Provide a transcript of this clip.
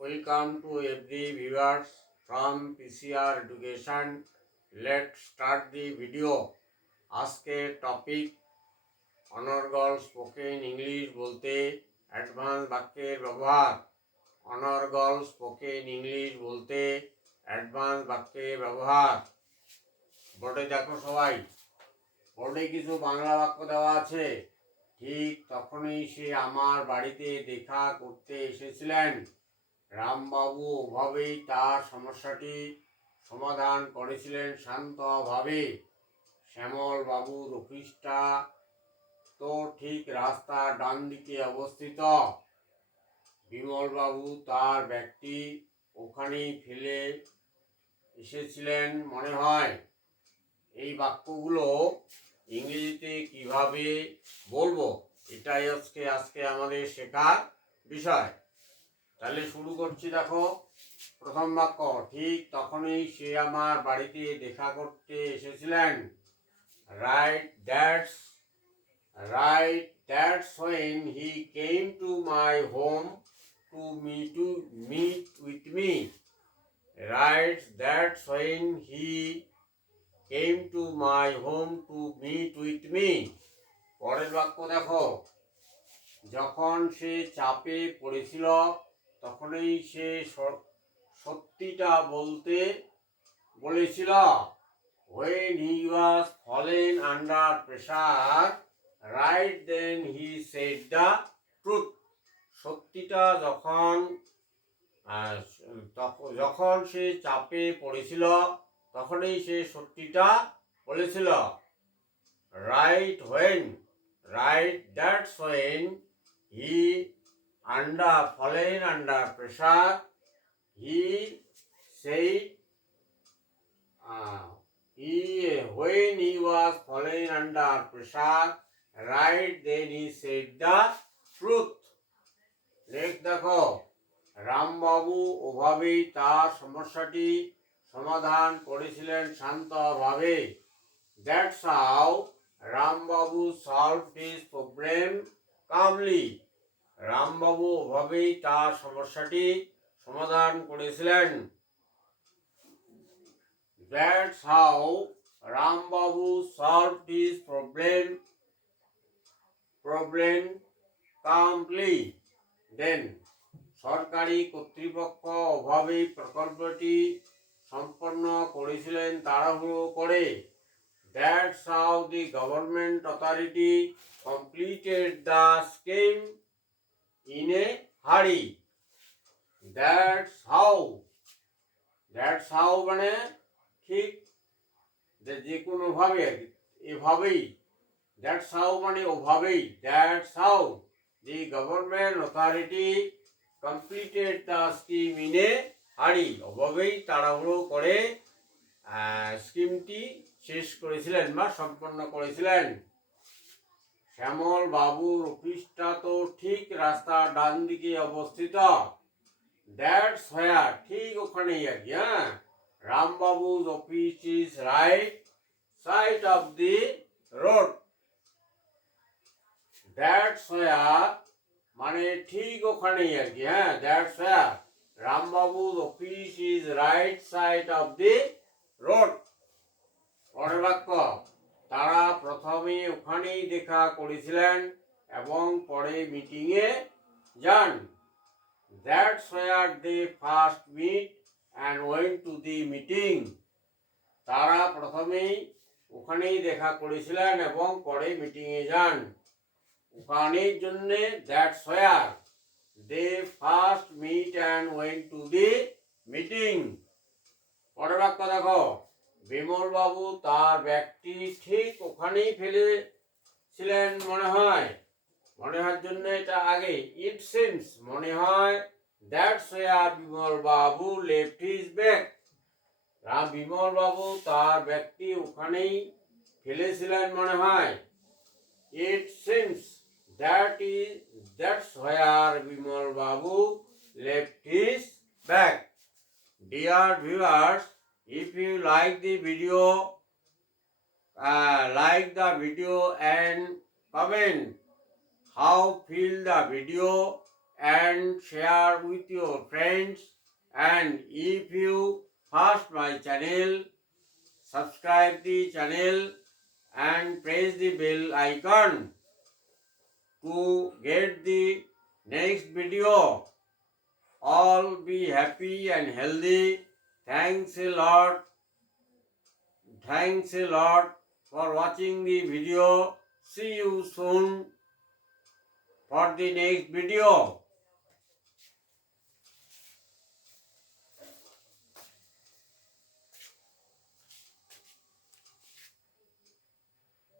Welcome to every viewers from PCR Education. Let's start the video. আজকের টপিক অনর্গল spoken English বলতে অ্যাডভান্স বাক্যের ব্যবহার। অনর্গল স্পোকেন ইংলিশ বলতে অ্যাডভান্স বাক্যের ব্যবহার। বোর্ডে দেখো সবাই, বোর্ডে কিছু বাংলা বাক্য দেওয়া আছে। ঠিক তখনই সে আমার বাড়িতে দেখা করতে এসেছিলেন। রামবাবু ওভাবেই তার সমস্যাটি সমাধান করেছিলেন শান্তভাবে। শ্যামলবাবুর অফিসটা তো ঠিক রাস্তার ডান দিকে অবস্থিত। বিমলবাবু তার ব্যাগটি ওখানেই ফেলে এসেছিলেন মনে হয়। এই বাক্যগুলো ইংরেজিতে কিভাবে বলবো, এটাই আজকে আমাদের শেখার বিষয়। তাহলে শুরু করছি। দেখো, প্রথম বাক্য, ঠিক তখনই সে আমার বাড়িতে দেখা করতে এসেছিলেন। That's when he came to my home to meet with me. That's when he came to my home to meet with me. পরের বাক্য দেখো, যখন সে চাপে পড়েছিল তখনই সে সত্যিটা বলতে বলেছিল। When he was fallen under pressure, right then he said the truth. সত্যিটা যখন সে চাপে পড়েছিল তখনই সে সত্যিটা বলেছিল। That's when he fallen under pressure, he said when he was fallen under pressure, right then he said the truth. Next দেখো, রামবাবু ওভাবেই তার সমস্যাটি সমাধান করেছিলেন শান্তভাবে। That's how Rambabu solved his problem calmly. রামবাবু ওভাবেই তার সমস্যাটি সমাধান করেছিলেন। That's how Rambabu solved his problem calmly. Then সরকারি কর্তৃপক্ষ ওভাবেই প্রকল্পটি সম্পন্ন করেছিলেন তাড়াহুড়ো করে। That's how the government authority completed the scheme in a hurry. That's how মানে ঠিক যে কোনো ভাবে আর কি, এভাবেই। That's how মানে ওভাবেই। That's how the government authority completed the scheme in a hurry. ওভাবেই তাড়াহুড়ো করে স্কিমটি শেষ করেছিলেন বা সম্পন্ন করেছিলেন। শ্যামল বাবুর অফিসটা তো ঠিক রাস্তার ডান দিকে অবস্থিত। That's where, ঠিক ওখানেই আর কি। রামবাবুর office is right side of the road. That's where মানে ঠিক ওখানেই আর কি। That's where রামবাবুর office is right side of the road. পরের বাক্য, তারা প্রথমে ওখানেই দেখা করেছিলেন এবং পরে মিটিংয়ে যান। That's where they first meet and went to the meeting. তারা প্রথমেই ওখানেই দেখা করেছিলেন এবং পরে মিটিংয়ে যান। ওখানের জন্য that's where they first meet and went to the meeting. পরের বাক্য দেখো, বিমল বাবু তার ব্যাগটি ঠিক ওখানেই ফেলেছিলেন মনে হয়। মনে হওয়ার জন্য এটা আগে it seems, মনে হয়। That's where Bimal Babu left his bag. Bimal বাবু তার ব্যাগটি ওখানেই ফেলেছিলেন মনে হয়। It seems, that's where Bimal Babu left his bag. Dear viewers, if you like the video, like the video and comment how feel the video and share with your friends. And if you first my channel, subscribe the channel and press the bell icon to get the next video. All be happy and healthy. Thanks a lot. Thanks a lot for watching the video. See you soon for the next video.